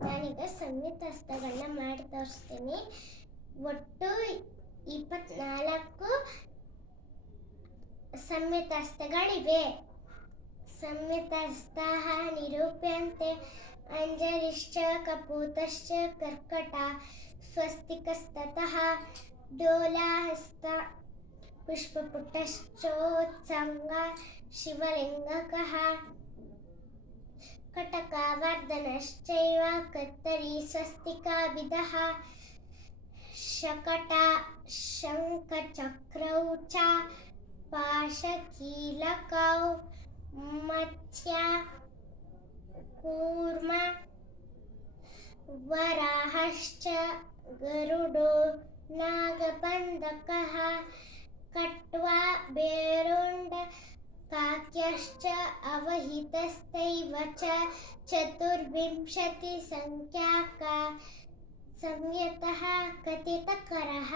ನಾನೀಗ ಸಂಯುಕ್ತಗಳನ್ನ ಮಾಡಿ ತೋರಿಸ್ತೀನಿ. ಒಟ್ಟು 24 ಸಂಯುಕ್ತಗಳಿವೆ. ಸಂಯುಕ್ತಸ್ಥಃ ನಿರೂಪ್ಯಂತೆ ಅಂಜಲಿಶ್ಚ ಕಪೋತಶ್ಚ ಕರ್ಕಟ ಸ್ವಸ್ತಿಕಸ್ತತಃ ಡೋಲಾಹಸ್ತ ಪುಷ್ಪಪುಟಶ್ಚೋತ್ಸಂಗ ಶಿವಲಿಂಗಕಃ ಕಟಕವರ್ಧನಶ್ಚೈವ ಕತ್ತರಿ ಸ್ವಸ್ತಿಕಾಭಿಧಃ शकट शंखचक्रौ च पाशकीलकौ मत्स्य कूर्म वराहश्च गरुडो नागबन्धकः कट्वा बेरुण्ड काक्यश्च अवहितस्तैव च 24 संख्याका संयतः कथितकरः.